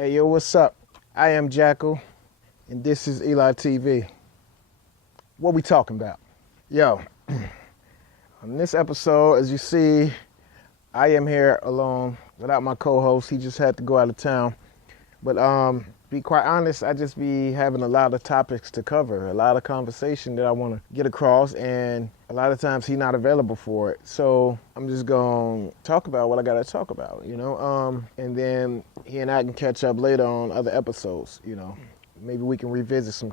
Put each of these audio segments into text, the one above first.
Hey, yo, what's up? I am Jackal, and this is Eli TV. What we talking about? Yo, on this episode, as you see, I am here alone without my co-host. He just had to go out of town. But be quite honest, I just be having a lot of topics to cover, a lot of conversation that I want to get across, and a lot of times he's not available for it. So I'm just going to talk about what I got to talk about, and then he and I can catch up later on other episodes, Maybe we can revisit some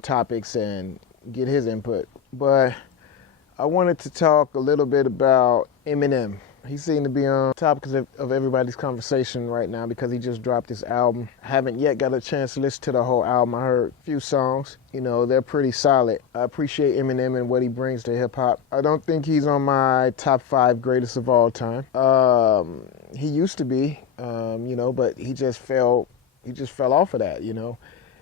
topics and get his input. But I wanted to talk a little bit about Eminem. He seemed to be on topics of everybody's conversation right now because he just dropped his album. I haven't yet got a chance to listen to the whole album. I heard a few songs. They're pretty solid. I appreciate Eminem and what he brings to hip-hop. I don't think he's on my top 5 greatest of all time. He used to be, but he just fell off of that,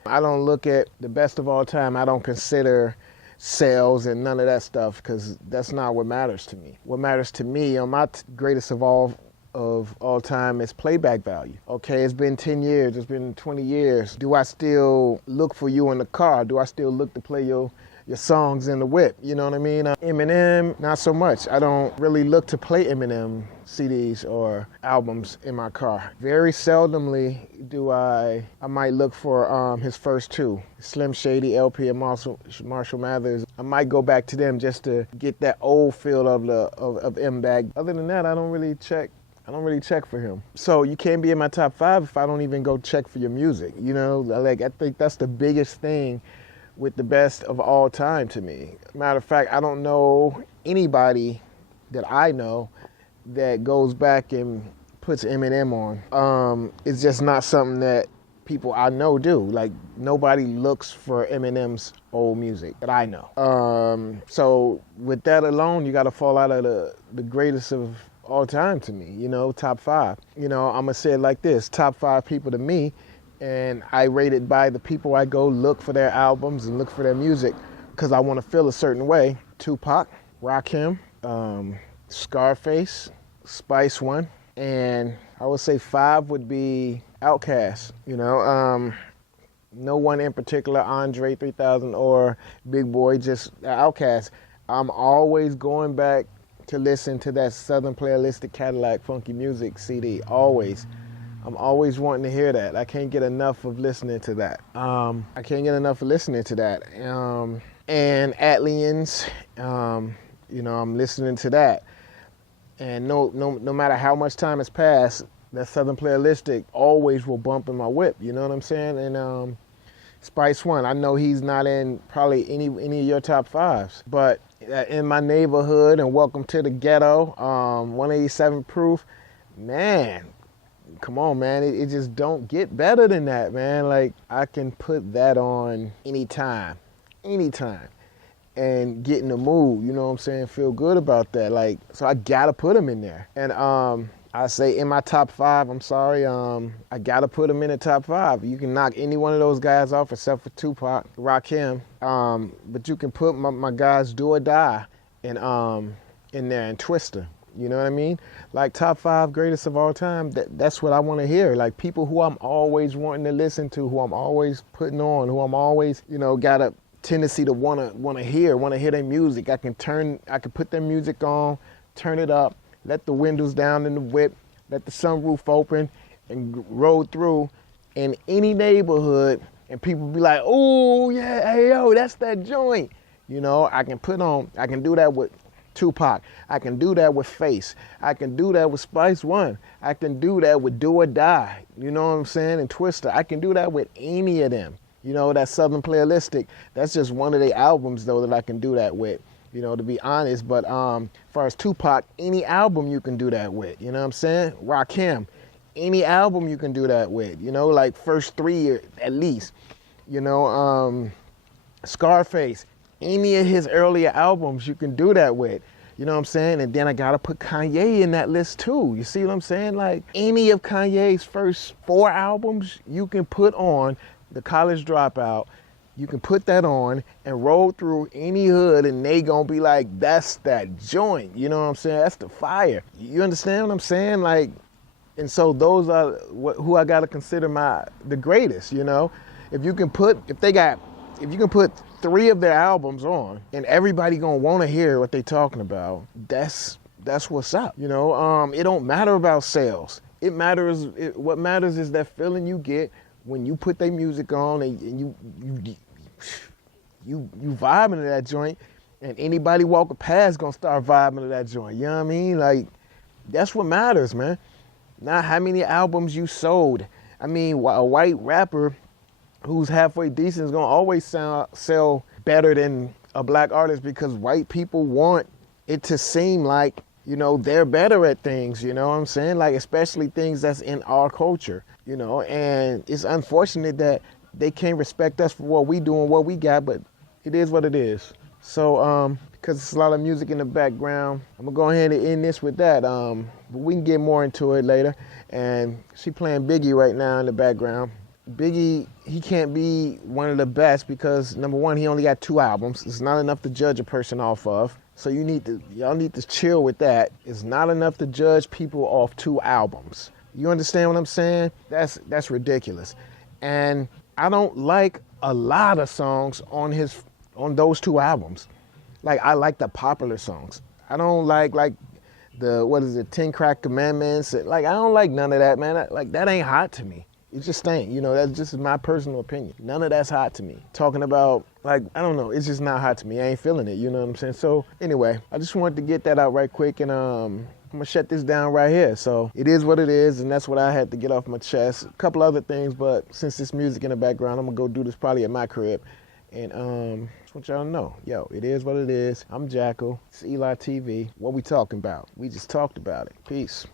I don't look at the best of all time. I don't consider sales and none of that stuff because that's not what matters to me. What matters to me on my greatest of all time is playback value. Okay, it's been 10 years, it's been 20 years. Do I still look for you in the car? Do I still look to play your songs in the whip? You know what I mean? Eminem, not so much. I don't really look to play Eminem CDs or albums in my car. Very seldomly do I might look for his first 2, Slim Shady, LP, and Marshall Mathers. I might go back to them just to get that old feel of M back. Other than that, I don't really check for him. So you can't be in my top 5 if I don't even go check for your music. I think that's the biggest thing with the best of all time to me. Matter of fact, I don't know anybody that I know that goes back and puts Eminem on. It's just not something that people I know do. Like, nobody looks for Eminem's old music that I know. So with that alone, you got to fall out of the greatest of all time to me, top 5. I'm going to say it like this, top 5 people to me, and I rate it by the people I go look for their albums and look for their music because I want to feel a certain way. Tupac, Rakim, Scarface, Spice One, and I would say 5 would be Outkast. No one in particular, Andre 3000 or Big Boy, just Outkast. I'm always going back to listen to that Southern Playalistic Cadillac Funky Music CD, always. I'm always wanting to hear that. I can't get enough of listening to that. And Atlians, I'm listening to that. And no matter how much time has passed, that Southern Playalistic always will bump in my whip. You know what I'm saying? And Spice One, I know he's not in probably any of your top 5s, but In My Neighborhood and Welcome to the Ghetto, 187 Proof, man. Come on, man. It just don't get better than that, man. Like, I can put that on anytime, and get in the mood, you know what I'm saying? Feel good about that. Like, so I gotta put them in there. And I say in my top 5, I'm sorry, I gotta put them in the top 5. You can knock any one of those guys off except for Tupac, Rakim. But you can put my guys Do or Die in there, and Twista. You know what I mean? Like, top 5 greatest of all time, that's what I want to hear. Like, people who I'm always wanting to listen to, who I'm always putting on, who I'm always, got a tendency to want to hear their music. I can put their music on, turn it up, let the windows down in the whip, let the sunroof open, and roll through in any neighborhood, and people be like, oh, yeah, hey, yo, that's that joint. I can do that with Tupac. I can do that with Face. I can do that with Spice One. I can do that with Do or Die. You know what I'm saying? And Twista. I can do that with any of them. That Southern Playalistic. That's just one of the albums, though, that I can do that with, to be honest. But as far as Tupac, any album you can do that with. You know what I'm saying? Rakim, any album you can do that with. Like first 3 at least. Scarface. Any of his earlier albums you can do that with. You know what I'm saying? And then I gotta put Kanye in that list too. You see what I'm saying? Like, any of Kanye's first 4 albums you can put on. The College Dropout, you can put that on and roll through any hood and they gonna be like, that's that joint. You know what I'm saying? That's the fire. You understand what I'm saying? Like, And so those are who I gotta consider the greatest. If you can put three of their albums on, and everybody gonna want to hear what they talking about, that's what's up. It don't matter about sales. What matters is that feeling you get when you put their music on and you vibing to that joint, and anybody walking past gonna start vibing to that joint. You know what I mean? Like, that's what matters, man. Not how many albums you sold. I mean, a white rapper who's halfway decent is gonna always sell better than a black artist, because white people want it to seem like, they're better at things, you know what I'm saying? Like, especially things that's in our culture, and it's unfortunate that they can't respect us for what we do and what we got, but it is what it is. So, because there's a lot of music in the background, I'm gonna go ahead and end this with that. But we can get more into it later. And she playing Biggie right now in the background. Biggie, he can't be one of the best because, number one, he only got 2 albums. It's not enough to judge a person off of. So y'all need to chill with that. It's not enough to judge people off 2 albums. You understand what I'm saying? That's ridiculous. And I don't like a lot of songs on those 2 albums. Like, I like the popular songs. I don't like the 10 Crack Commandments. Like, I don't like none of that, man. That ain't hot to me. It just ain't. That's just my personal opinion. None of that's hot to me. Talking about, I don't know. It's just not hot to me. I ain't feeling it. You know what I'm saying? So, anyway, I just wanted to get that out right quick, and I'm going to shut this down right here. So, it is what it is, and that's what I had to get off my chest. A couple other things, but since it's music in the background, I'm going to go do this probably at my crib. And just want y'all to know, yo, it is what it is. I'm Jackal. It's Eli TV. What we talking about? We just talked about it. Peace.